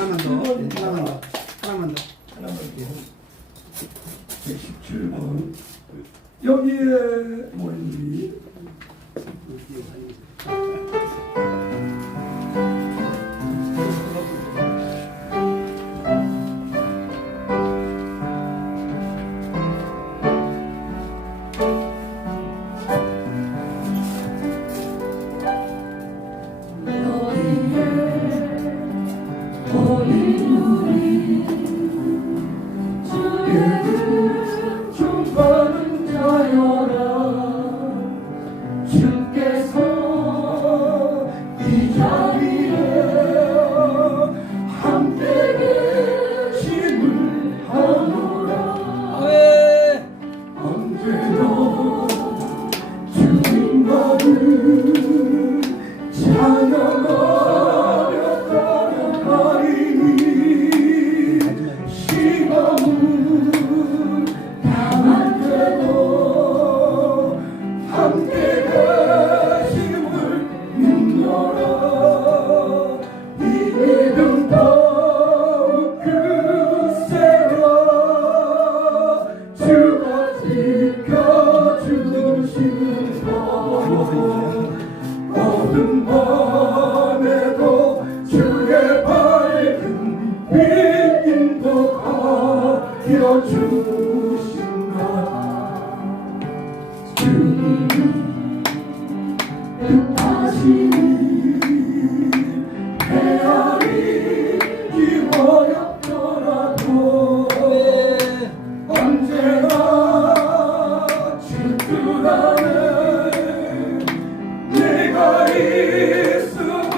하나만 더. 하나만 더. 하나만 더. 117번 여기에 모인 모든 밤에도 주의 밝은 빛 인도하여 주신다. 주님은 뜻하시니 헤아리 기워였더라도 언제나 주들하네 내가 있음을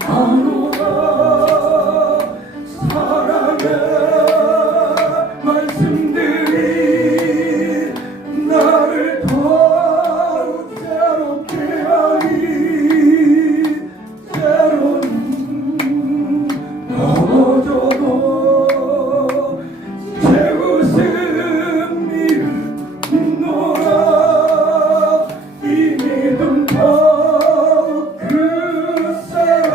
아노라. 사랑의 말씀들이 나를 더욱 새롭게 하니 때로는 넘어져도 제 웃음을 믿노라. 이 믿음 더욱 크세라.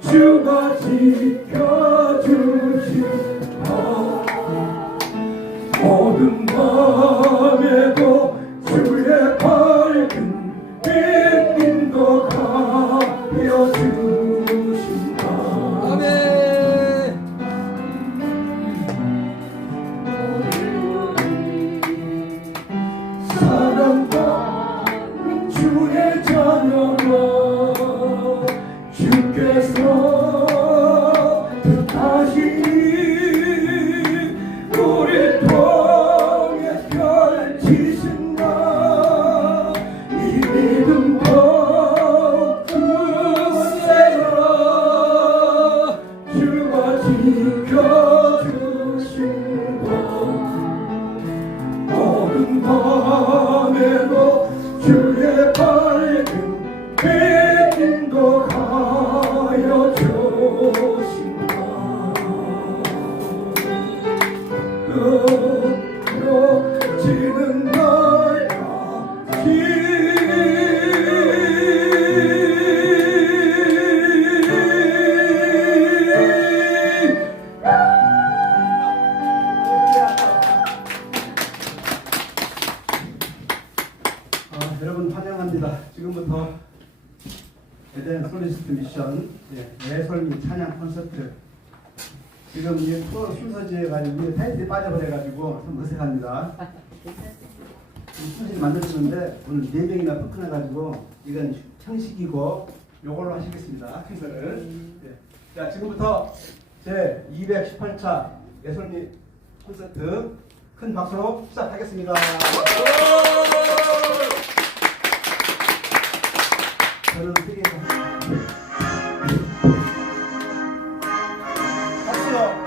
주가 지켜주시다. 모든 밤에도 주의 밝은 빛 인도하여 주신다. 아멘. 사랑받는 주의 자녀라. 주께서 뜻하시니 우리 통해 펼치신다. 이 믿음 더욱 크세라. 주가 지켜주신다. 모든 밤에도 주의 밝은 빛 인도하여 주신다. 흐려지는 여러분 환영합니다. 지금부터 에덴 솔리스트 미션 예솔미 찬양 콘서트 지금 이 투어 순서지에 가지고 타이틀이 빠져버려가지고 좀 어색합니다. 이 순서를 만들었는데 오늘 4명이나 푸근해가지고 이건 형식이고 요걸로 하시겠습니다. 순서를. 자 지금부터 제 218차 예솔미 콘서트 큰 박수로 시작하겠습니다. 저는 세계에서 박수요.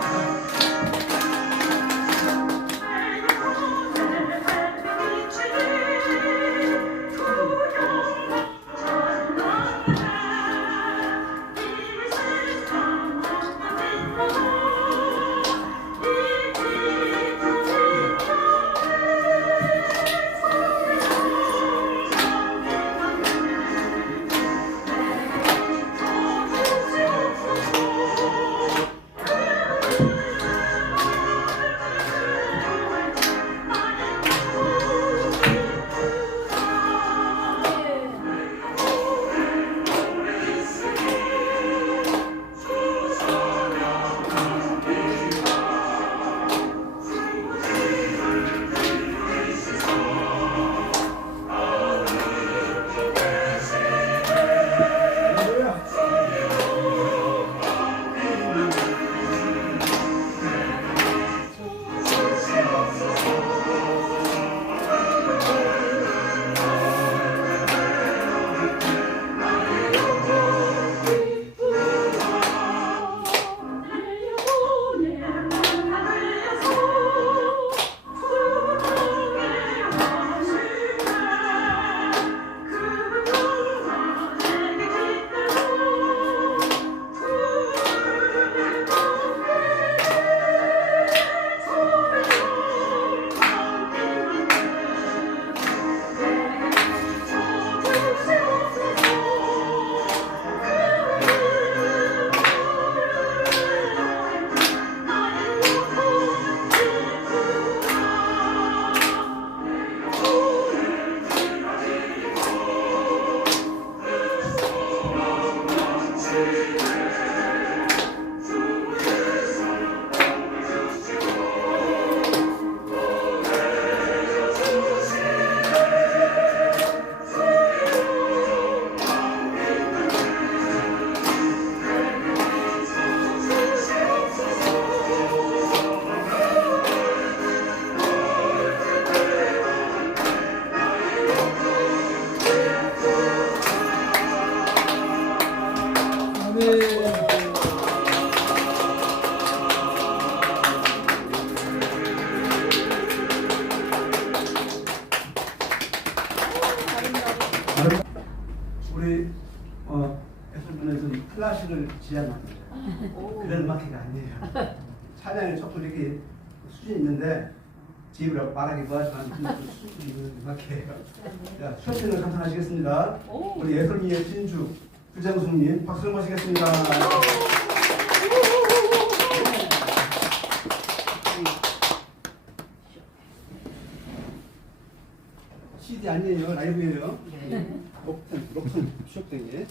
지향합니다. 그런 음악회가 아니에요. 찬양이 조금 이렇게 수준이 있는데 집이라고 말하기 뭐하지만 수준이 있는 음악회예요. 자, 쇼팅을 감상하시겠습니다. 우리 예솔미의 진주 구정숙님 박수를 모시겠습니다. CD 아니에요, 라이브예요. 록슨 쇼팅이.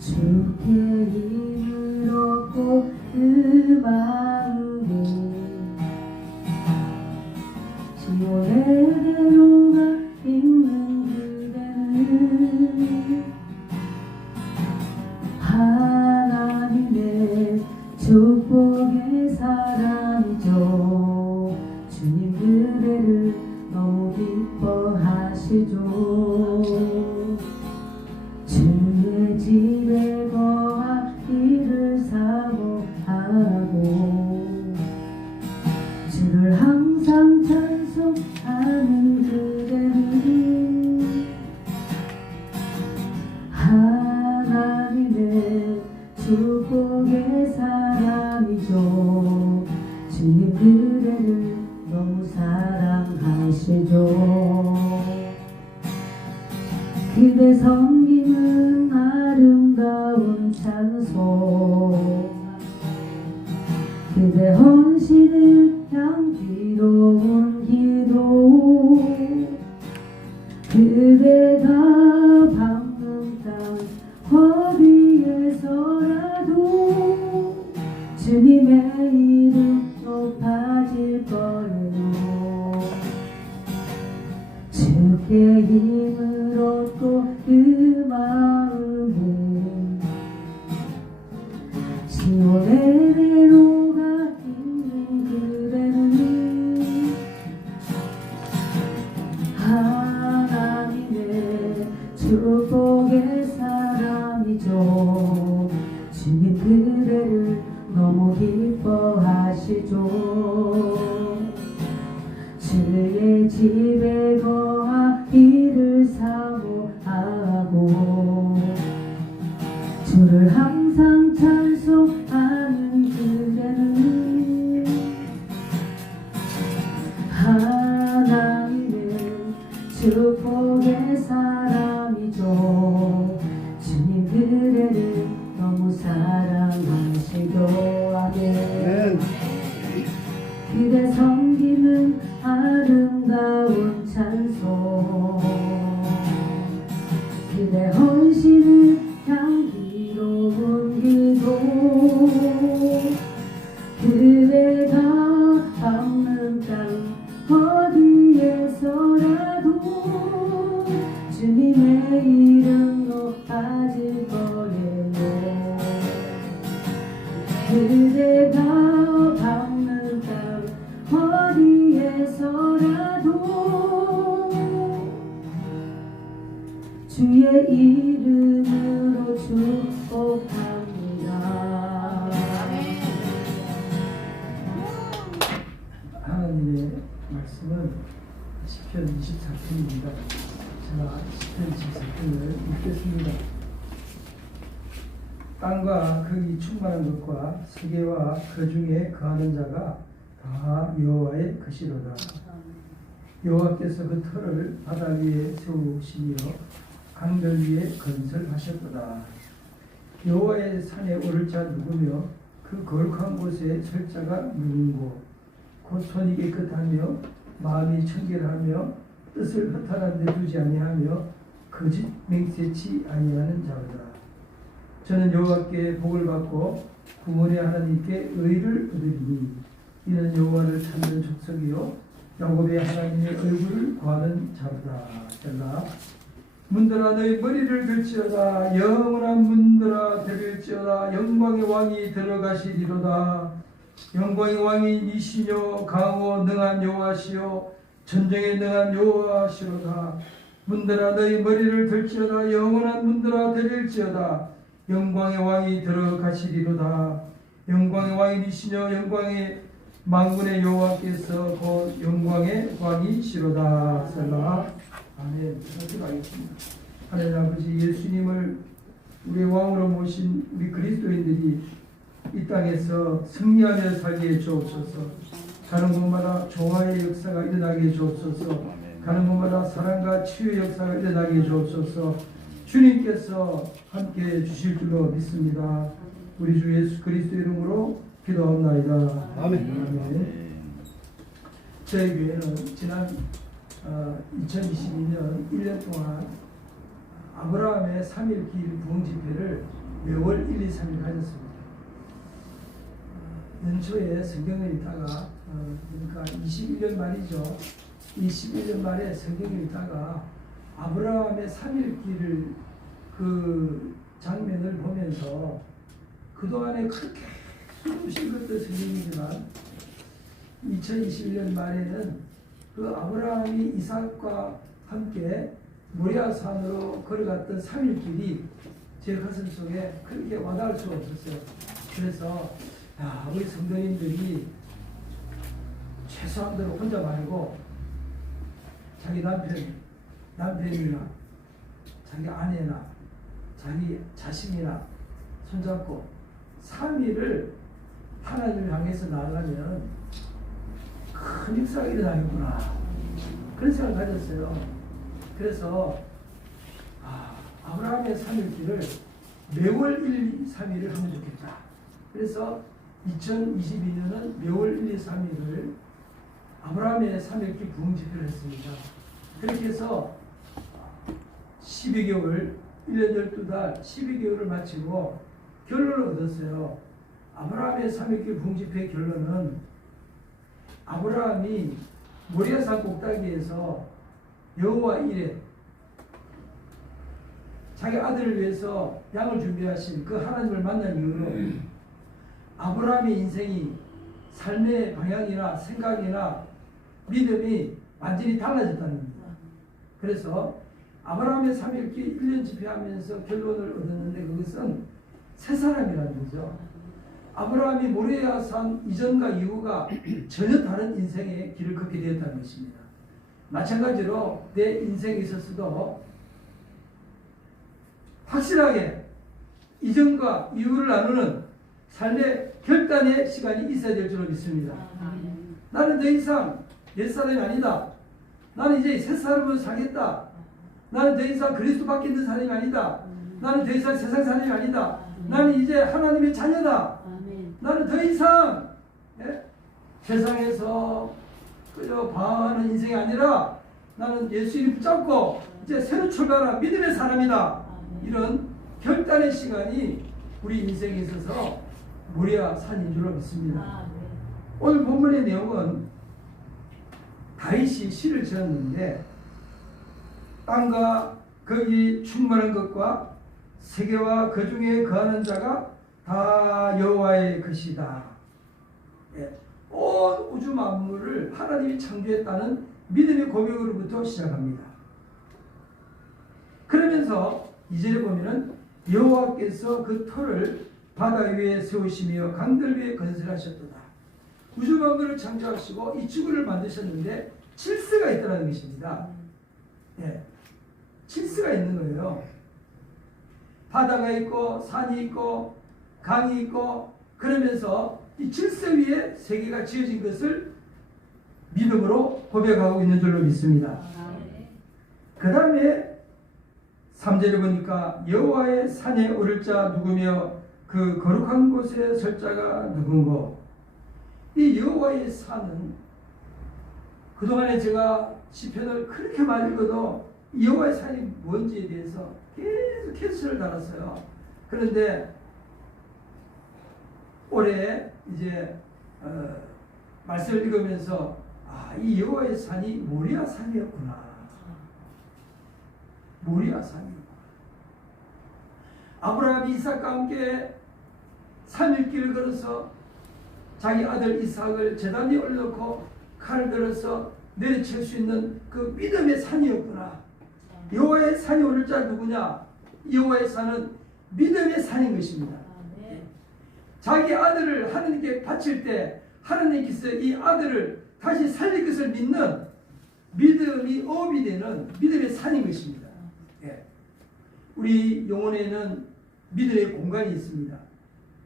주께 힘을 얻고 그 마음에 시온의 대로가 있는 그대는 하나님의 축복의 사람이죠. 주님 그대를 너무 기뻐하시죠. 주의 집에 거하기를 사모하고 주를 항상 찬송하는 그대는 하나님의 축복의 사람이죠. 주님 그대를 너무 사랑하시죠. 그대 섬기는 아름다운 찬송, 그대 헌신은 향기로운 기도, 그대가 밟는 땅 어디에서라도 주님의 이름 높아질 거예요. 주께 힘을 얻고 그 마음은 시온의 대로가 있는 그대는 하나님의 축복의 사람이죠. 주님 그대를 너무 기뻐하시죠. 주의 집에 거하기를 사모하고 주를 항상 찬송하는 그대는 하나님의 축복의 사람이죠. 주님 그대를 너무 사랑하시죠. 아멘. 그대 섬기는 아름다운 찬송, 그대 헌신은 향기로운 기도, 그대가 밟는 땅 어디에서라도 주님의 이름 높아질 거예요. 그대가 밟는 땅 어디에서라도 주의 이름으로 축복합니다. 하나님의 말씀은 시편 24편입니다. 제가 시편 24편을 읽겠습니다. 땅과 거기 충만한 것과 세계와 그 중에 거하는 자가 다 여호와의 것이로다. 여호와께서 그 터를 바다 위에 세우시며 강들 위에 건설하셨도다. 여호와의 산에 오를 자 누구며 그 거룩한 곳에 설 자가 누군고 곧 손이 깨끗하며 마음이 청결하며 뜻을 허탄한 데 두지 아니하며 거짓 맹세치 아니하는 자로다. 저는 여호와께 복을 받고 구원의 하나님께 의를 얻으리니 이는 여호와를 찾는 족속이요 야곱의 하나님의 얼굴을 구하는 자로다. 셀라. 문들아 너희 머리를 들지어다. 영원한 문들아 들을지어다. 영광의 왕이 들어가시리로다. 영광의 왕이 니시며 강하고 능한 여호와시요 전쟁에 능한 여호와시로다. 문들아 너희 머리를 들지어다. 영원한 문들아 들을지어다. 영광의 왕이 들어가시리로다. 영광의 왕이 니시며 영광의 만군의 여호와께서 곧 영광의 왕이시로다. 셀라. 아멘. 기도하겠습니다. 하나님 아버지, 예수님을 우리 왕으로 모신 우리 그리스도인들이 이 땅에서 승리하며 살게 주옵소서. 가는 곳마다 조화의 역사가 일어나게 주옵소서. 가는 곳마다 사랑과 치유의 역사가 일어나게 주옵소서. 주님께서 함께 주실 줄로 믿습니다. 우리 주 예수 그리스도 이름으로 기도하옵나이다. 아멘. 아멘. 저희 교회는 지난 2022년 1년 동안 아브라함의 3일 기일 부흥 집회를 매월 1, 2, 3일 가졌습니다. 연초에 성경을 읽다가 그러니까 21년 말이죠. 이 11년 만에 성경을 읽다가 아브라함의 3일길을 그 장면을 보면서 그동안에 그렇게 수없이 읽었던 성경이지만 2021년 말에는 그 아브라함이 이삭과 함께 모리아산으로 걸어갔던 3일길이 제 가슴 속에 그렇게 와닿을 수가 없었어요. 그래서 우리 성도님들이 최소한대로 혼자 말고 자기 남편이나 자기 아내나 자기 자신이나 손잡고 3일을 하나님을 향해서 나아가면 큰 역사가 일어나겠구나 그런 생각을 가졌어요. 그래서 아브라함의 3일길을 매월 1, 3일을 하면 좋겠다. 그래서 2022년은 매월 1, 2, 3일을 아브라함의 3일길 부흥집회를 했습니다. 그렇게 해서 12개월, 1년 12달, 12개월을 마치고 결론을 얻었어요. 아브라함의 3일길 부흥집회의 결론은 아브라함이 모리아산 꼭대기에서 여호와 이레 자기 아들을 위해서 양을 준비하신 그 하나님을 만난 이후로 아브라함의 인생이 삶의 방향이나 생각이나 믿음이 완전히 달라졌다는 겁니다. 그래서 아브라함의 3일기 1년 집회하면서 결론을 얻었는데 그것은 새 사람이라는 거죠. 아브라함이 모리아산 이전과 이후가 전혀 다른 인생의 길을 걷게 되었다는 것입니다. 마찬가지로 내 인생에 있어서도 확실하게 이전과 이후를 나누는 삶의 결단의 시간이 있어야 될 줄로 믿습니다. 나는 더 이상 옛사람이 아니다. 나는 이제 새 사람으로 살겠다. 나는 더 이상 그리스도 밖에 있는 사람이 아니다. 나는 더 이상 세상 사람이 아니다. 나는 이제 하나님의 자녀다. 나는 더 이상 세상에서 그저 방황하는 인생이 아니라 나는 예수 이름 붙잡고 이제 새로 출발한 믿음의 사람이다. 이런 결단의 시간이 우리 인생에 있어서 모리아 산인 줄로 믿습니다. 오늘 본문의 내용은 다윗이 시를 지었는데 땅과 거기 충만한 것과 세계와 그 중에 거하는 자가 다 여호와의 것이다. 온 우주 만물을 하나님이 창조했다는 믿음의 고백으로부터 시작합니다. 그러면서 2절에 보면은 여호와께서 그 터를 바다 위에 세우시며 강들 위에 건설하셨도다. 우주 만물을 창조하시고 이 지구를 만드셨는데 질서가 있다는 것입니다. 질서가 있는 거예요. 바다가 있고 산이 있고 강이 있고 그러면서 이 질서 위에 세계가 지어진 것을 믿음으로 고백하고 있는 줄로 믿습니다. 그 다음에 3절에 보니까 여호와의 산에 오를 자 누구며 그 거룩한 곳에 설 자가 누군고. 이 여호와의 산은 그동안에 제가 시편을 그렇게 많이 읽어도 여호와의 산이 뭔지에 대해서 계속 캐스를 달았어요. 그런데 올해 이제 말씀을 읽으면서 이 여호와의 산이 모리아 산이었구나. 모리아 산이구나. 아브라함이 이삭과 함께 3일길을 걸어서 자기 아들 이삭을 제단 위에 올려놓고 칼을 들어서 내리칠 수 있는 그 믿음의 산이었구나. 여호와의 산이 오를 자 누구냐? 여호와의 산은 믿음의 산인 것입니다. 자기 아들을 하나님께 바칠 때 하나님께서 이 아들을 다시 살릴 것을 믿는 믿음이 업이 되는 믿음의 산인 것입니다. 우리 영혼에는 믿음의 공간이 있습니다.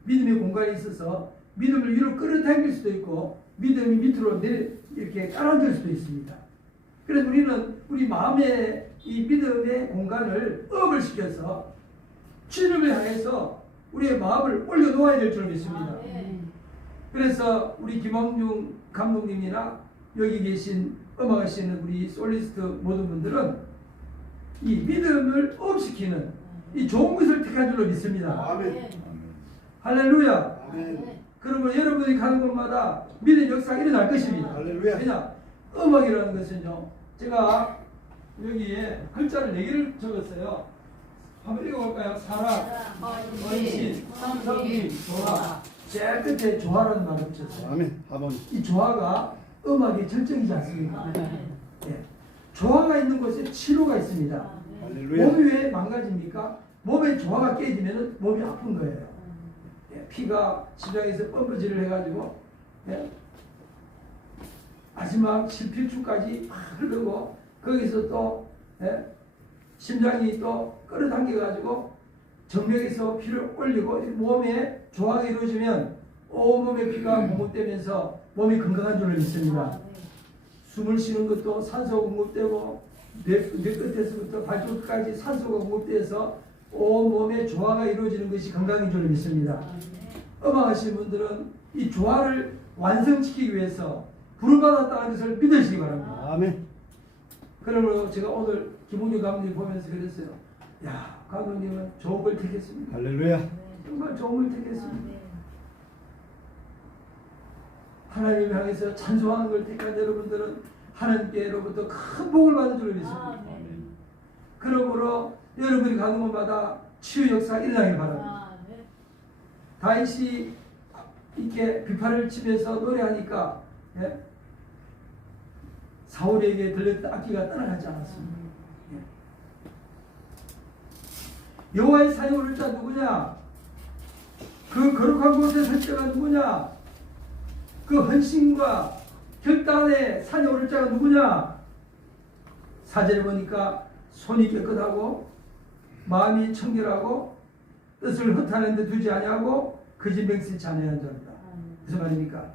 믿음의 공간이 있어서 믿음을 위로 끌어당길 수도 있고 믿음이 밑으로 이렇게 깔아줄 수도 있습니다. 그래서 우리는 우리 마음의 이 믿음의 공간을 업을 시켜서 주님을 향해서 우리의 마음을 올려놓아야 될 줄 믿습니다. 그래서 우리 김학중 감독님이나 여기 계신 음악하시는 우리 솔리스트 모든 분들은 이 믿음을 업시키는 이 좋은 것을 택한 줄로 믿습니다. 아멘. 할렐루야. 아멘. 그러면 여러분이 가는 곳마다 믿음의 역사가 일어날 것입니다. 할렐루야. 왜냐? 음악이라는 것은요, 제가 여기에 글자를 4개를 적었어요. 한번 읽어볼까요? 사랑, 헌신, 섬김, 조화. 제일 끝에 조화라는 말을 붙였어요. 아멘. 아버님. 이 조화가 음악의 절정이지 않습니까? 예. 조화가 있는 곳에 치료가 있습니다. 할렐루야. 몸이 왜 망가집니까? 몸에 조화가 깨지면 몸이 아픈 거예요. 예. 피가 심장에서 펌프질을 해가지고 예. 마지막 실필추까지 흐르고 거기서 또 예. 심장이 또 끌어당겨가지고 정맥에서 피를 올리고 몸에 조화가 이루어지면 온몸의 피가 공급되면서 몸이 건강한 줄을 믿습니다. 숨을 쉬는 것도 산소가 공급되고 뇌 끝에서부터 발끝까지 산소가 공급돼서 온몸에 조화가 이루어지는 것이 건강인 줄을 믿습니다. 음악하시는 분들은 이 조화를 완성시키기 위해서 부름받았다는 것을 믿으시기 바랍니다. 아멘. 그러므로 제가 오늘 김웅주 감독님 보면서 그랬어요. 야, 감독님은 좋은 걸 택했습니다. 할렐루야. 정말 좋은 걸 택했습니다. 하나님을 향해서 찬송하는 걸 택한 여러분들은 하나님께로부터 큰 복을 받는 줄 믿습니다. 그러므로 여러분이 가는 곳마다 치유 역사가 일어나길 바랍니다. 다윗이 이렇게 비파를 치면서 노래하니까 예? 사울에게 들렸던 악기가 떠나가지 않았습니다. 예. 여호와의 산에 오를 자 누구냐? 그 거룩한 곳에 설 자가 누구냐? 그 헌신과 결단의 산에 오를 자가 누구냐? 4절에 보니까 손이 깨끗하고 마음이 청결하고 뜻을 허탄한 데 두지 아니하고 거짓맹세치 아니하는 자입니다. 무슨 말입니까?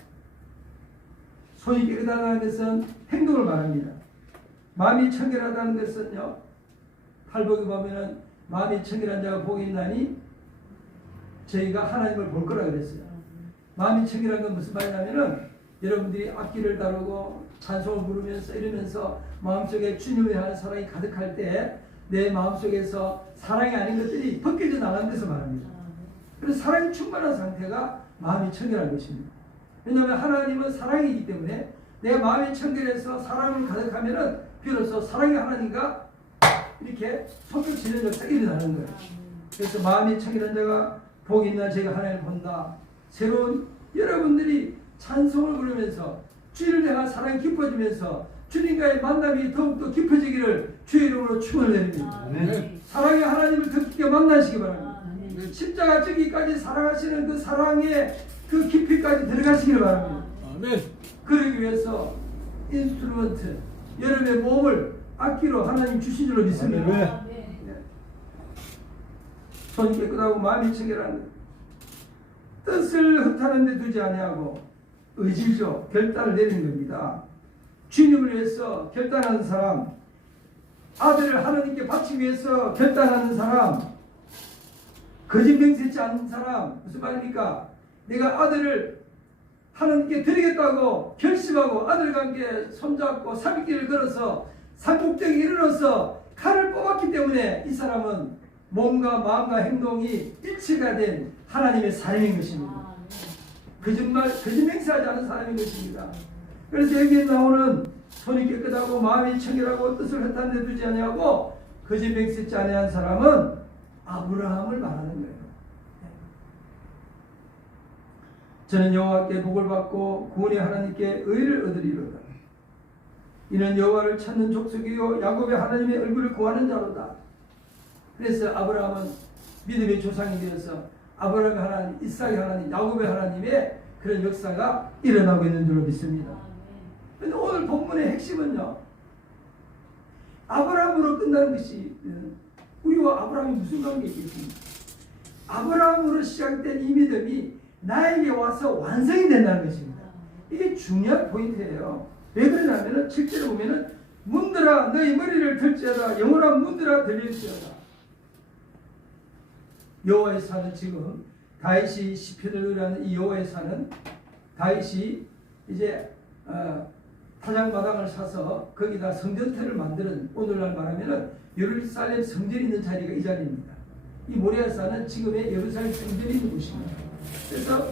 손이 깨끗하다는 것은 행동을 말합니다. 마음이 청결하다는 것은요, 팔복에 보면은 마음이 청결한 자가 복이 있나니 저희가 하나님을 볼 거라 그랬어요. 마음이 청결한 건 무슨 말이냐면은 여러분들이 악기를 다루고 찬송을 부르면서 이러면서 마음속에 주님을 향한 사랑이 가득할 때 내 마음속에서 사랑이 아닌 것들이 벗겨져 나가는 데서 말합니다. 그래서 사랑이 충만한 상태가 마음이 청결한 것입니다. 왜냐하면 하나님은 사랑이기 때문에 내 마음이 청결해서 사랑을 가득하면은 비로소 사랑의 하나님과 이렇게 손을 지는 역사가 일어나는 거예요. 그래서 마음이 청결한 자가 복이 있나 제가 하나님을 본다. 새로운 여러분들이 찬송을 부르면서 주님을 향한 사랑이 깊어지면서 주님과의 만남이 더욱더 깊어지기를 주의 이름으로 축원을 드립니다. 아멘. 사랑의 하나님을 더 깊게 만나시기 바랍니다. 십자가 저기까지 사랑하시는 그 사랑의 그 깊이까지 들어가시기를 바랍니다. 아멘. 그러기 위해서 인스트루먼트 여러분의 몸을 악기로 하나님 주신 줄로 믿습니다. 할렐루야. 손이 깨끗하고 마음이 청결한 뜻을 허탄한 데 두지 아니하고 의지죠. 결단을 내리는 겁니다. 주님을 위해서 결단하는 사람, 아들을 하나님께 바치기 위해서 결단하는 사람, 거짓맹세치 않는 사람, 무슨 말입니까? 내가 아들을 하나님께 드리겠다고 결심하고 아들과 함께 손잡고 삽입길을 걸어서 산꼭대기에 이르러서 칼을 뽑았기 때문에 이 사람은 몸과 마음과 행동이 일치가 된 하나님의 사람인 것입니다. 거짓맹세하지 않은 사람인 것입니다. 그래서 여기에 나오는 손이 깨끗하고 마음이 청결하고 뜻을 허탄 데 두지 아니하고 거짓맹세치 아니한 사람은 아브라함을 말하는 거예요. 저는 여호와께 복을 받고 구원의 하나님께 의를 얻으리로다. 이는 여호와를 찾는 족속이요 야곱의 하나님의 얼굴을 구하는 자로다. 그래서 아브라함은 믿음의 조상이 되어서 아브라함의 하나님, 이삭의 하나님, 야곱의 하나님의 그런 역사가 일어나고 있는 줄로 믿습니다. 그런데 오늘 본문의 핵심은요, 아브라함으로 끝나는 것이 우리와 아브라함이 무슨 관계가 있겠습니까? 아브라함으로 시작된 이 믿음이 나에게 와서 완성이 된다는 것입니다. 이게 중요한 포인트예요. 왜 그러냐면은 7절에 보면은 문들아 너희 머리를 들지어다 영원한 문들아 들릴지어다. 여호와의 산은 지금 다윗이 시편을 노래하는 이 여호와의 산은 다윗이 이제 타작마당을 사서 거기다 성전터를 만드는, 오늘날 말하면은 예루살렘 성전이 있는 자리가 이 자리입니다. 이 모리아산은 지금의 예루살렘 성전이 있는 곳입니다. 그래서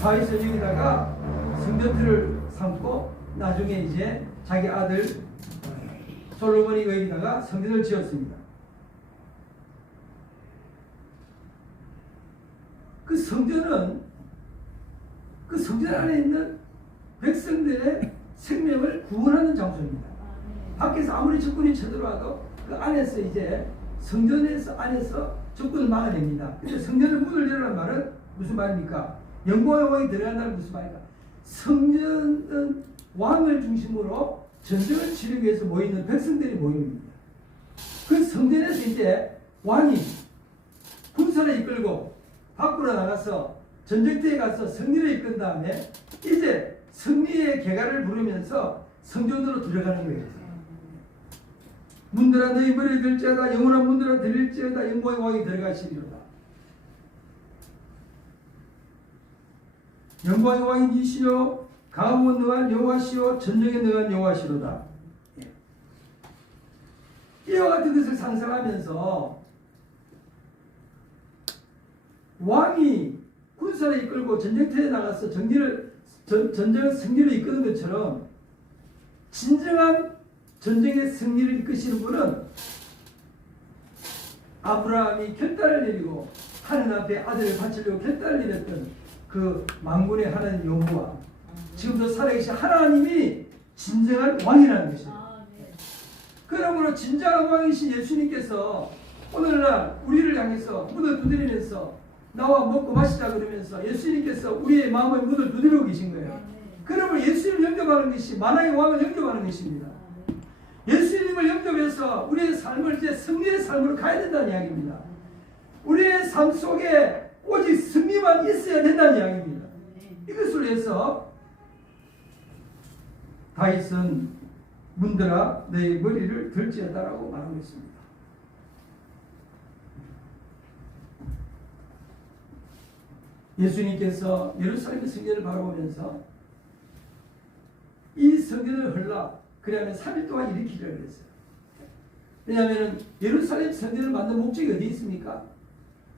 다윗은 여기다가 성전터를 삼고 나중에 이제 자기 아들 솔로몬이 여기다가 성전을 지었습니다. 그 성전 안에 있는 백성들의 생명을 구원하는 장소입니다. 밖에서 아무리 적군이 쳐들어와도 그 안에서 이제 안에서 적군을 막아냅니다. 근데 성전의 문을 열라는 말은 무슨 말입니까? 영광의 왕이 들어간다는 무슨 말입니까? 성전은 왕을 중심으로 전쟁을 치르기 위해서 모이는 백성들이 모입니다. 그 성전에서 이제 왕이 군사를 이끌고 밖으로 나가서 전쟁터에 가서 승리를 이끈 다음에 이제 승리의 개가를 부르면서 성전으로 들어가는 거예요. 문들아 너희 머리를 들지어다 영원한 문들아 들릴지어다 영광의 왕이 들어가시리로다. 영광의 왕이 니시요 가음은 능한 여호와시요 전쟁에 능한 여호와시로다. 이와 같은 것을 상상하면서 왕이 군사를 이끌고 전쟁터에 나가서 전쟁의 승리를 이끄는 것처럼 진정한 전쟁의 승리를 이끄시는 분은 아브라함이 결단을 내리고 하나님 앞에 아들을 바치려고 결단을 내렸던 그 만군의 하나님 여호와, 지금도 살아계신 하나님이 진정한 왕이라는 것이에요. 그러므로 진정한 왕이신 예수님께서 오늘날 우리를 향해서 문을 두드리면서 나와 먹고 마시자 그러면서 예수님께서 우리의 마음의 문을 두드리고 계신 거예요. 그러므로 예수님을 영접하는 것이 만왕의 왕을 영접하는 것입니다. 예수님을 영접해서 우리의 삶을 이제 승리의 삶으로 가야 된다는 이야기입니다. 우리의 삶 속에 오직 승리만 있어야 된다는 이야기입니다. 이것을 위해서 다윗은 문들아 내 머리를 들지어다라고 말하고 있습니다. 예수님께서 예루살렘 성전을 바라보면서 이 성전을 헐라 그러면 3일 동안 일으키려고 그랬어요. 왜냐하면 예루살렘 성전을 만든 목적이 어디 있습니까?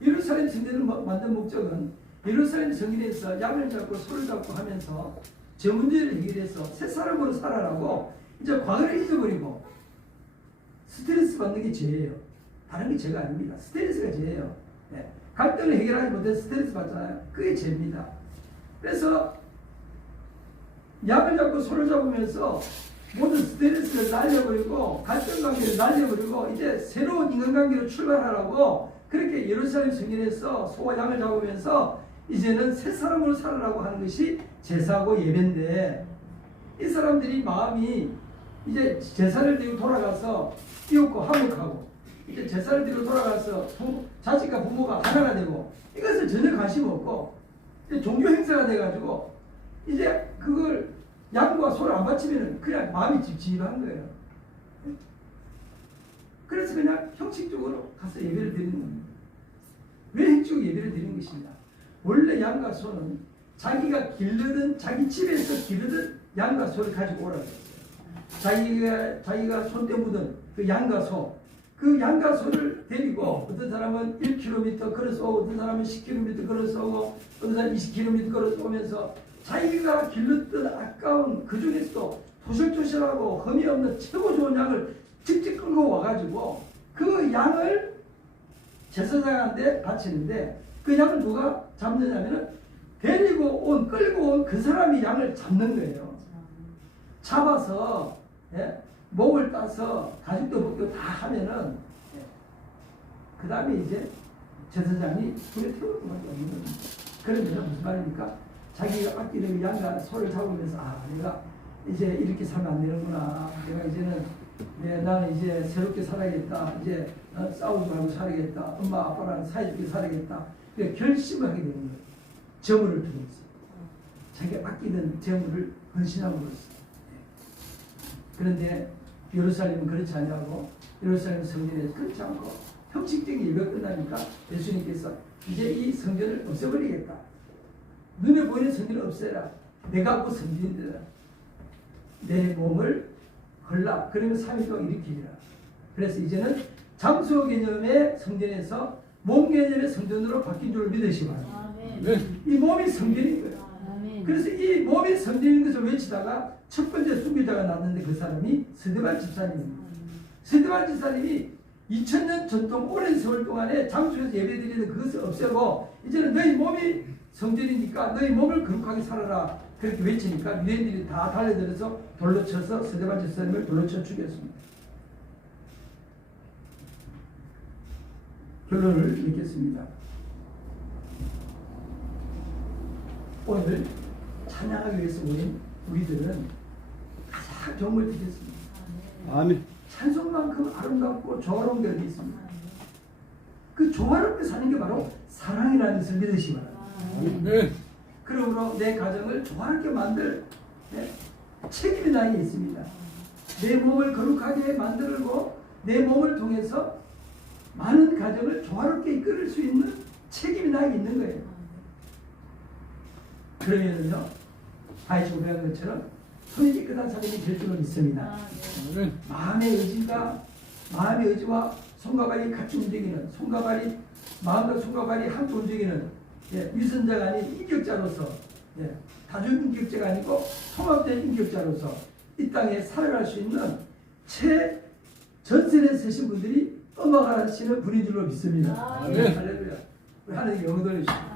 예루살렘 성전을 만든 목적은 예루살렘 성전에서 양을 잡고 소를 잡고 하면서 저 문제를 해결해서 새 사람으로 살아라고 이제 과거를 잊어버리고 스트레스 받는 게 죄예요. 다른 게 죄가 아닙니다. 스트레스가 죄예요. 네. 갈등을 해결하지 못해서 스트레스 받잖아요. 그게 죄입니다. 그래서 양을 잡고 소를 잡으면서 모든 스트레스를 날려버리고 갈등 관계를 날려버리고 이제 새로운 인간관계로 출발하라고 그렇게 예루살렘 성전에서 소와 양을 잡으면서 이제는 새 사람으로 살아라고 하는 것이 제사고 예배인데, 이 사람들이 마음이 이제 제사를 드리고 돌아가서 이웃과 화목하고 이제 제사를 드리고 돌아가서 자식과 부모가 하나가 되고 이것을 전혀 관심 없고 이제 종교 행사가 돼가지고 이제 그걸 양과 소를 안 바치면 그냥 마음이 찝찝한 거예요. 그래서 그냥 형식적으로 가서 예배를 드리는 겁니다. 왜 형식적으로 예배를 드리는 것이냐? 원래 양과 소는 자기가 기르던 자기 집에서 기르던 양과 소를 가지고 오라고 했어요. 자기가 손때 묻은 그 양과 소, 그 양과 소를 데리고 어떤 사람은 1km 걸어서 오고 어떤 사람은 10km 걸어서 오고 어떤 사람은 20km 걸어서 오면서 자기가 길렀던 아까운 그 중에서도 토실토실하고 흠이 없는 최고 좋은 양을 직접 끌고 와가지고 그 양을 제사장한테 바치는데 그 양을 누가 잡느냐면은 끌고 온 그 사람이 양을 잡는 거예요. 잡아서 목을 따서 가죽도 벗고 다 하면은 그 다음에 이제 제사장이 불에 태울 수밖에 없는 겁니다. 그러면 무슨 말입니까? 자기가 아끼는 양과 소를 잡으면서 내가 이제 이렇게 살면 안 되는구나. 내가 이제는 나는 이제 새롭게 살아야겠다. 이제 싸우지 말고 살아야겠다. 엄마 아빠랑 사이좋게 살아야겠다. 결심을 하게 되는 거예요. 재물을 통해서 자기가 아끼는 재물을 헌신함으로써. 그런데 예루살렘은 그렇지 않냐고. 예루살렘 성전에서 그렇지 않고 형식적인 예배가 끝나니까 예수님께서 이제 이 성전을 없애버리겠다. 눈에 보이는 성전을 없애라. 내가 그 성전이다. 내 몸을 헐라. 그러면 3일 동안 일으키리라. 그래서 이제는 장소 개념의 성전에서 몸 개념의 성전으로 바뀐 줄 믿으시기 바랍니다. 이 몸이 성전인 거예요. 그래서 이 몸이 섬기는 것을 외치다가 첫 번째 순교자가 났는데 그 사람이 스데반 집사님입니다. 스데반 집사님이 2000년 전통 오랜 세월 동안에 장소에서 예배드리는 그것을 없애고 이제는 너희 몸이 성전이니까 너희 몸을 거룩하게 살아라 그렇게 외치니까 유대인들이 다 달려들어서 돌로 쳐서 스데반 집사님을 돌로 쳐 죽였습니다. 결론을 맺겠습니다. 오늘 찬양하기 위해서 우리들은 가장 좋은 걸 드렸습니다. 아멘. 찬송만큼 아름답고 조화로운 게 어디 있습니까? 그 조화롭게 사는 게 바로 사랑이라는 것을 믿으시기 바랍니다. 네. 그러므로 내 가정을 조화롭게 만들 책임이 나에게 있습니다. 내 몸을 거룩하게 만들고 내 몸을 통해서 많은 가정을 조화롭게 이끌 수 있는 책임이 나에게 있는 거예요. 그러면은요, 아이쇼 배운 것처럼 손이 깨끗한 사람이 될 줄은 믿습니다. 마음의 의지와 손과 발이 같이 움직이는, 마음과 손과 발이 함께 움직이는 위선자가 아닌 인격자로서, 다중인격자가 아니고 통합된 인격자로서 이 땅에 살아갈 수 있는 최전선에 서신 분들이 음악하시는 분인 줄로 믿습니다. 할렐루야. 우리 하나님께 영광 돌려주십시오.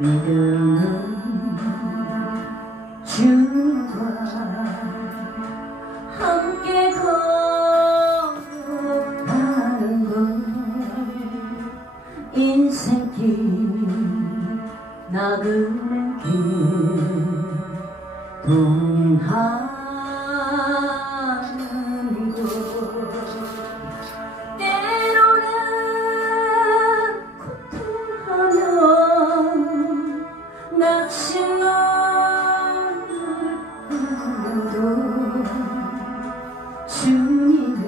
믿음은 주님과 함께 걸어가는 것 인생길 나그네 길 동행하는 것 때로는 고통하며 낙심하는 흐름도 주님의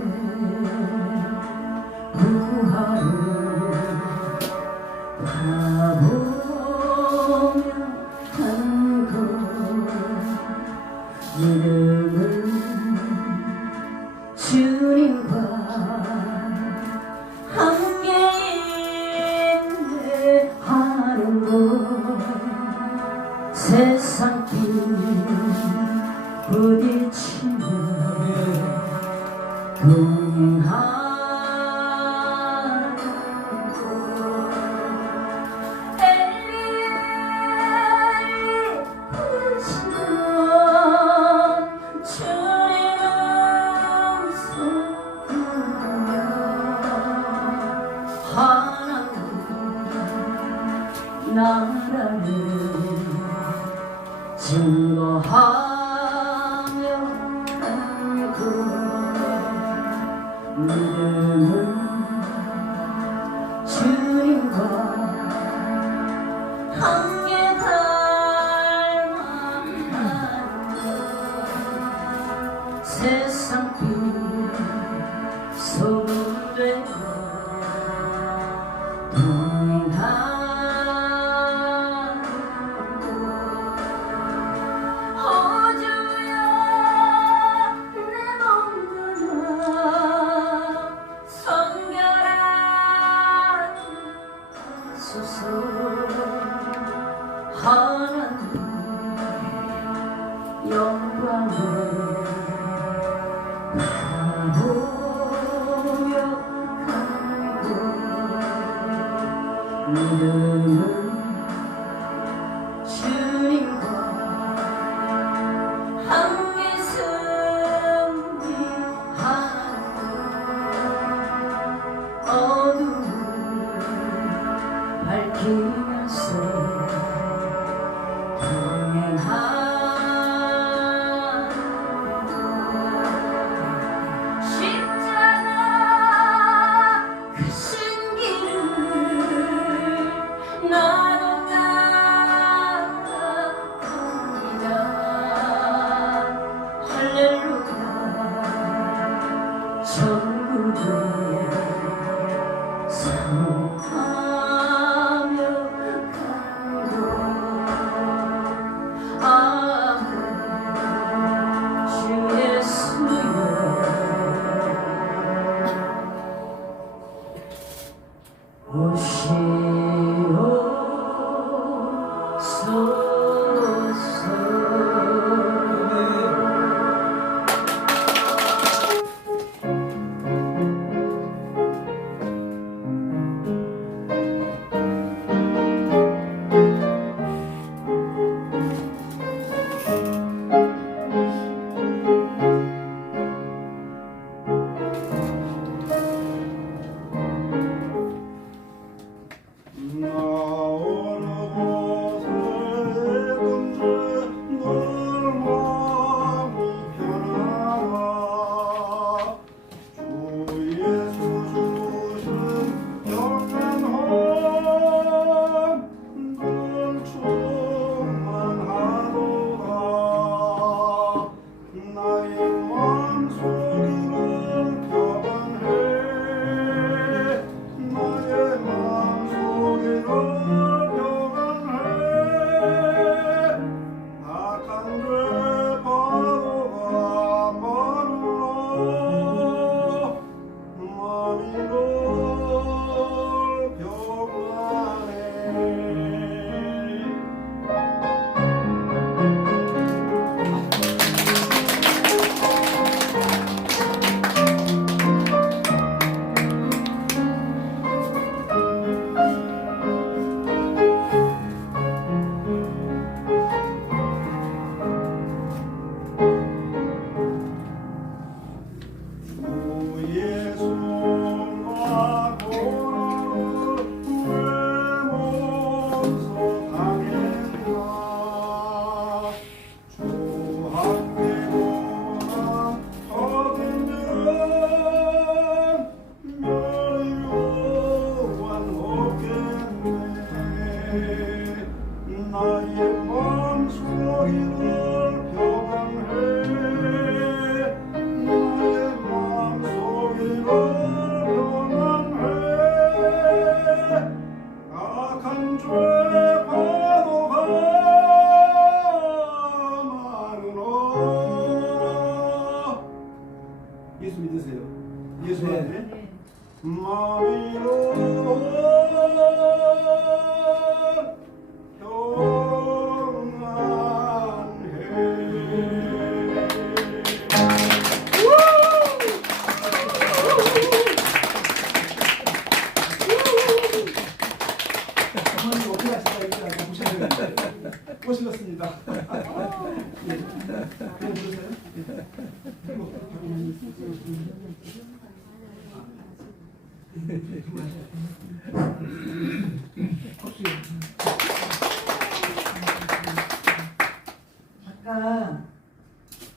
부활을 바라보며 가는 것 믿음은 주님과 함께 인내하는 것 세상 길 부딪히며 동행하는 것 엘리 부르시던 주님 음성 들으며 하나님 나라를 증거하며 가는 것 믿음은 주님과 함께 닮아가는 세상 빛 소금되어 동행하는 호주여 내 몸들아 성결하소서 하나님 영광을 바라보며 가고 믿음은 주님과 함께 승리하고 어둠을 밝히면서 동행하는 십자가 그 신기를 나도 따라갑니다. 할렐루야 천국을 사모하며 가고 아멘 주 예수여 멋있었습니다. 예. 그냥 부르세요. 아까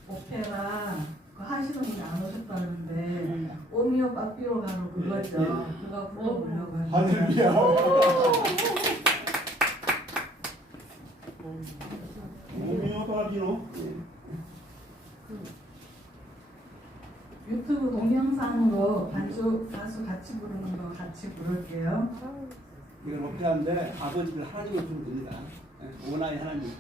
오페라 그 하시는 분이 안 오셨다는데 오미오 빠삐로 가는 그거죠. 그거 불러보려고 하는데 할렐루야. 오미오 바비노. 유튜브 동영상으로 가수 같이 부르는 거 같이 부를게요. 이건 목자인데 아버지들 하나님을 부르면 됩니다. 예, 오나의 하나님.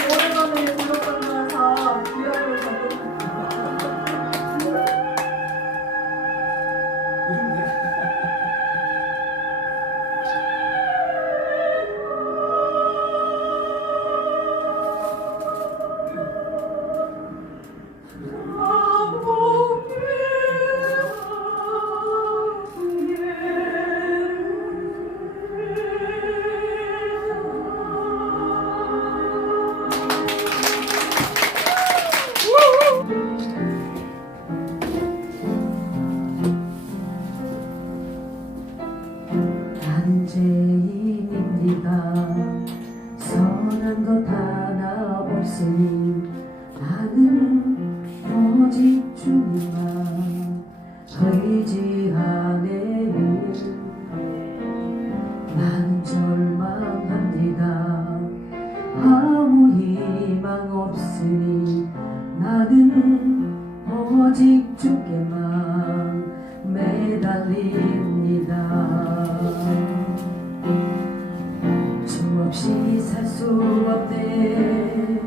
오랜만에 불렀던 거라서 기억을 잡고 나는 죄인입니다. 선한 것 하나 없으니 나는 오직 주님만 의지하네. 나는 절망합니다. 아무 희망 없으니 나는 오직 주께만 매달립니다. 주 없이 살 수 없네.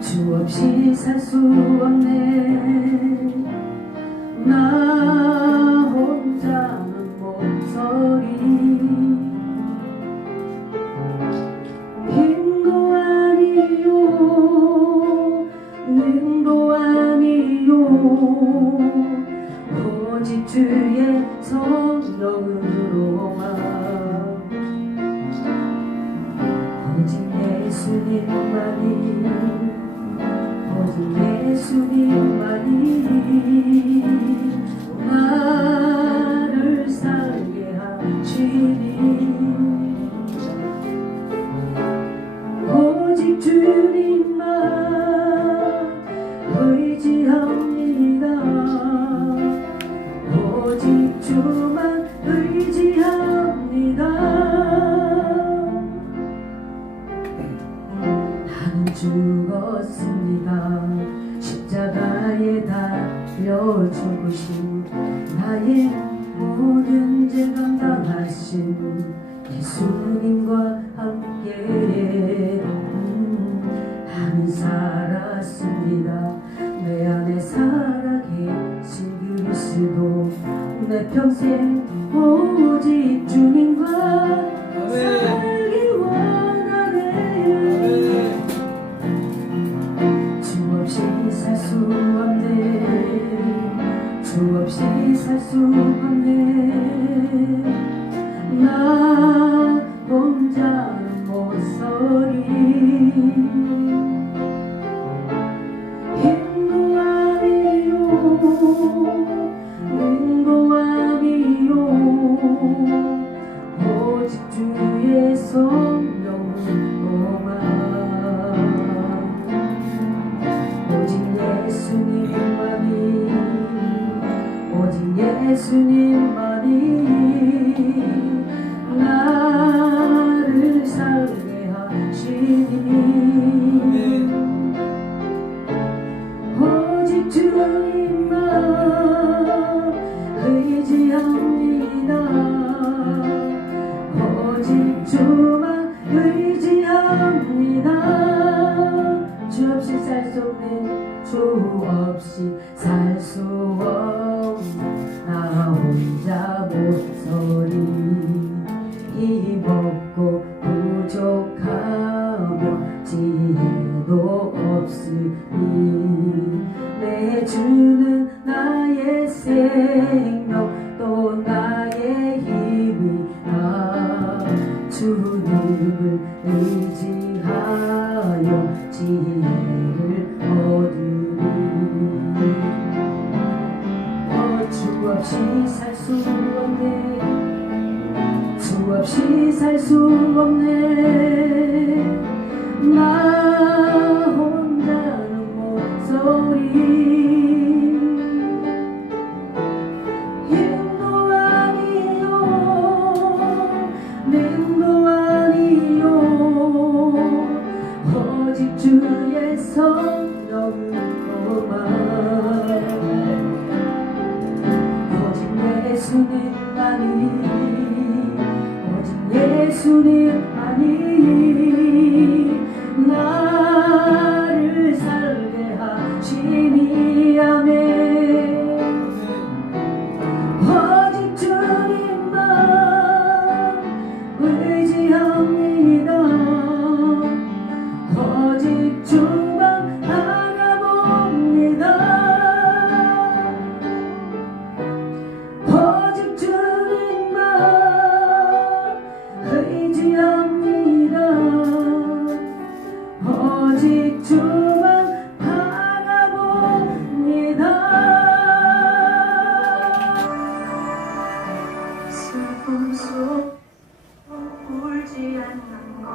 주 없이 살 수 없네. 나 혼자는 목소리 힘도 아니요 능도 아니요 오직 주의 성령으로만 오직 예수님만이 오직 예수님만이 나를 살게 하시니 오직 주님만 의지합니다. 오직 주만 의지합니다. 나는 죽었습니다. 십자가에 달려 죽으신 나의 모든 죄 감당하신 예수님과 함께 나는 살았습니다. 내 안에 살아계신 그리스도 내 평생 오직 주님과 살기 원하네. 주 없이 살 수 없네. 주 없이 살 수 없네. 나 혼자는 못 서리. 힘도 아니요 능도 아니요 오직 주의 성령으로만 오직 예수님만이 오직 예수님만이 나를 살게 하시니 오직 주님만 의지합니다. 오직 주만 의지합니다. 주 없이 살 수 없네. 주 없이 살 수 없네. 나 혼자 못서리. 힘없고 부족하며 지혜도 없으니 내 주는 나의 생명 또 나의 힘이라. 주님을 의지하여 지혜를 얻으리. 주 없이 살 수 없네. 주 없이 살 수 없네. 나 혼자는 못서리. 힘도 아니요 능도 아니요 오직 주의 성령으로만 오직 예수님만이 오직 예수님만이 나를 살게 하시니. 아멘. 오직 주님만 의지합니다. 오직 주만 바라봅니다. 오직 주님만 의지합니다. 오직 주만 바라봅니다. 슬픔 속 울지 않는 것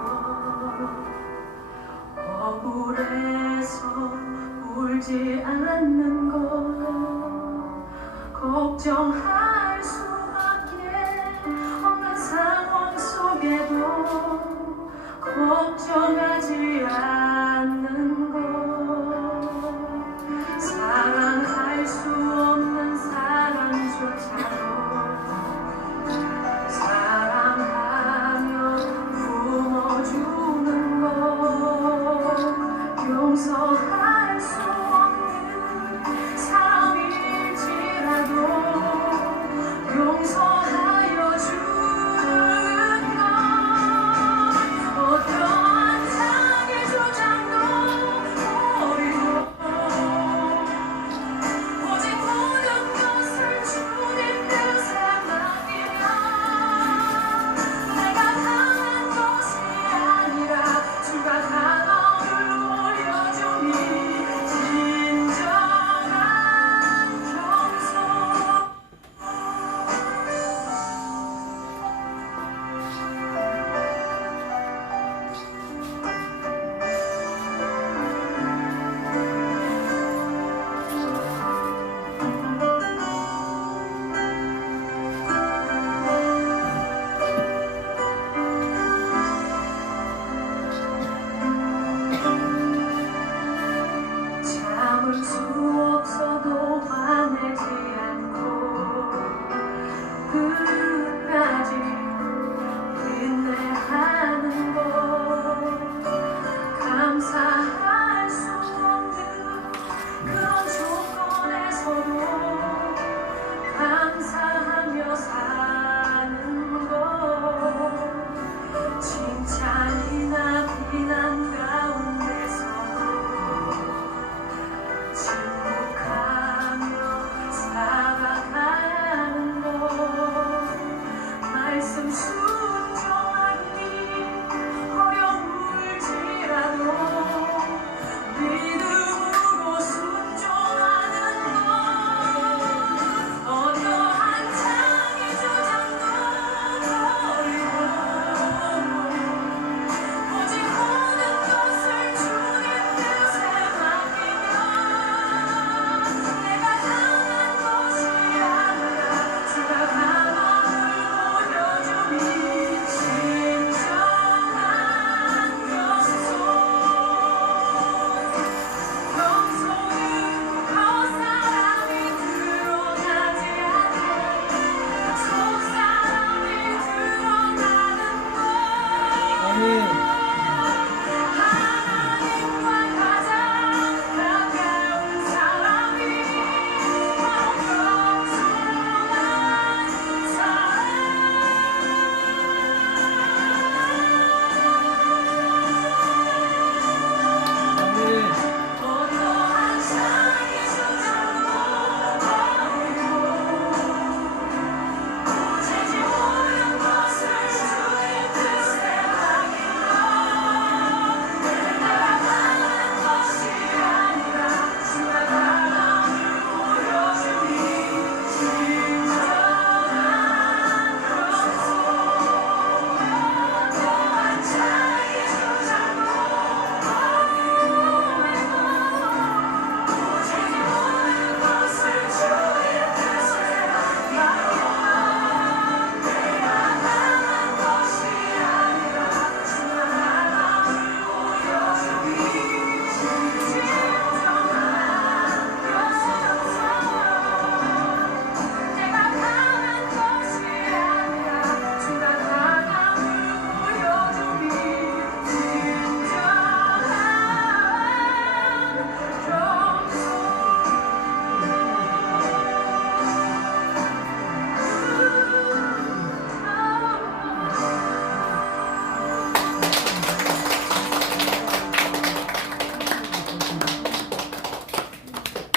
억울해서 울지 않는 것 걱정할 수밖에 없는 상황 속에도 걱정하지 않는 것 사랑할 수 없는 사랑조차도 사랑하며 품어주는 것 용서할 수 없는 사람일지라도 용서하여 주는 것 어떠한 상의 조차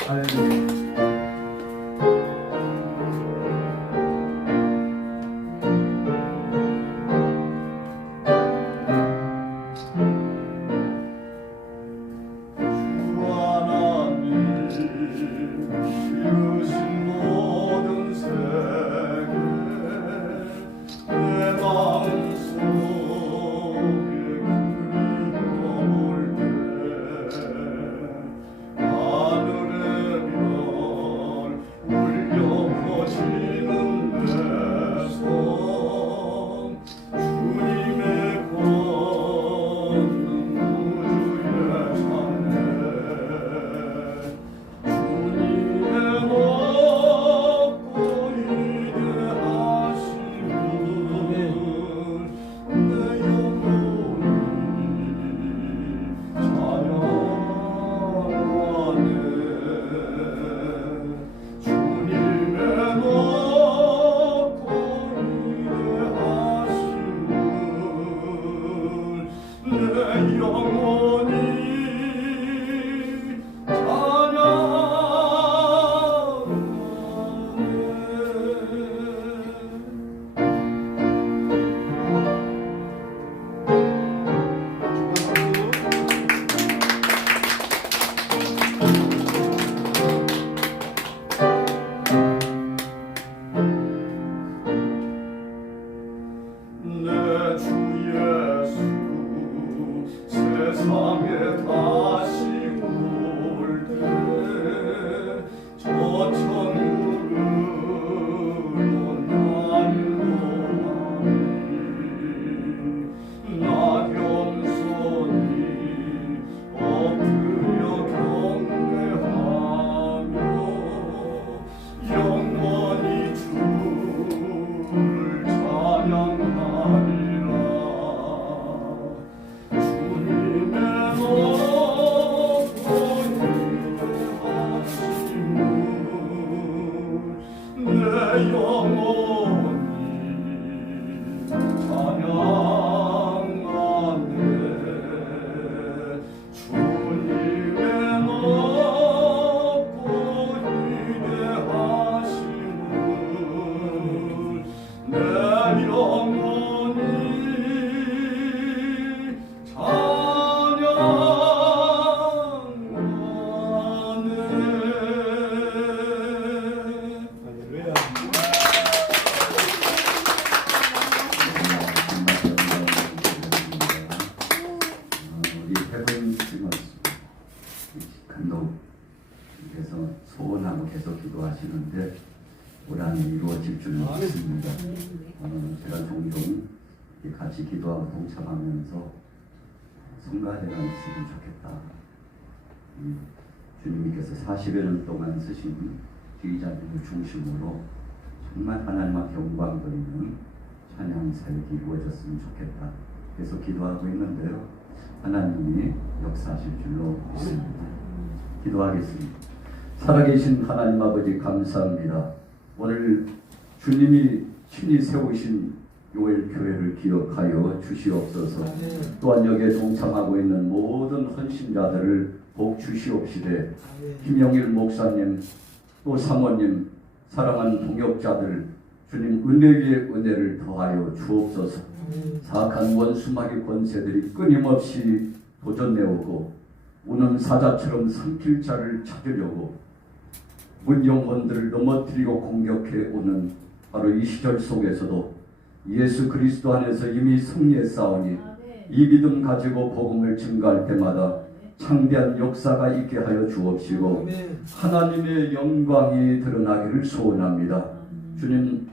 할렐루야. 감독님께서 소원하고 계속 기도하시는데 고난이 이루어질 줄 믿습니다. 제가 종종 같이 기도하고 동참하면서 성가대가 있으면 좋겠다. 주님께서 40여 년 동안 쓰신 지휘자들을 중심으로 정말 하나님 앞에 영광 돌리는 찬양 사역이 이루어졌으면 좋겠다. 계속 기도하고 있는데요. 하나님이 역사하실 줄로 믿습니다. 기도하겠습니다. 살아계신 하나님 아버지 감사합니다. 오늘 주님이 친히 세우신 요엘 교회를 기억하여 주시옵소서. 또한 여기에 동참하고 있는 모든 헌신자들을 복 주시옵시되 김영일 목사님 또 사모님 사랑하는 동역자들 주님 은혜 위에 은혜를 더하여 주옵소서. 사악한 원수마귀 권세들이 끊임없이 도전해오고 우는 사자처럼 삼킬 자를 찾으려고 문 영혼들을 넘어뜨리고 공격해 오는 바로 이 시절 속에서도 예수 그리스도 안에서 이미 승리했사오니 이 믿음 가지고 복음을 증거할 때마다 창대한 역사가 있게 하여 주옵시고 하나님의 영광이 드러나기를 소원합니다. 주님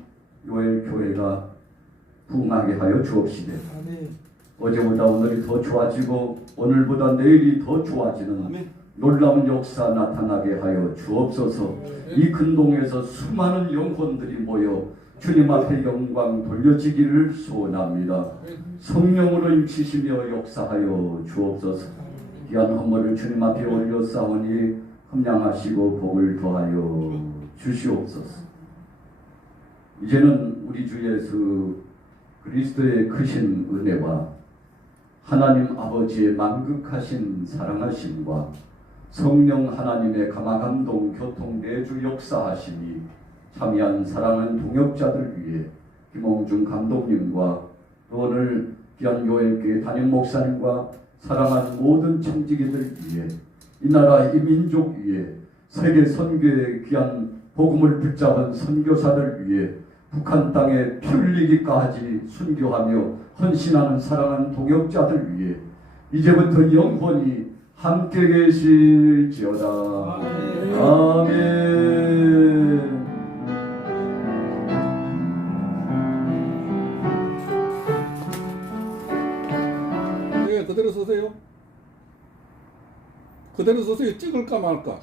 요엘 교회가 부흥하게 하여 주옵시되 어제보다 오늘이 더 좋아지고 오늘보다 내일이 더 좋아지는 놀라운 역사 나타나게 하여 주옵소서. 이 근동에서 수많은 영혼들이 모여 주님 앞에 영광 돌려지기를 소원합니다. 성령으로 임치시며 역사하여 주옵소서. 귀한 헌물을 주님 앞에 올려 싸우니 함량하시고 복을 더하여 주시옵소서. 이제는 우리 주 예수 그리스도의 크신 은혜와 하나님 아버지의 만극하신 사랑하심과 성령 하나님의 감화감동 교통 내주 역사하시니 참여한 사랑하는 동역자들 위해 김홍준 감독님과 또 오늘 귀한 교회 담임 목사님과 사랑하는 모든 청지기들 위해 이 나라 이 민족 위해 세계 선교의 귀한 복음을 붙잡은 선교사들 위해 북한 땅에 피 흘리기까지 순교하며 헌신하는 사랑하는 동역자들 위해 이제부터 영원히 함께 계실지어다. 아멘. 예, 그대로 서세요. 그대로 서세요. 찍을까 말까.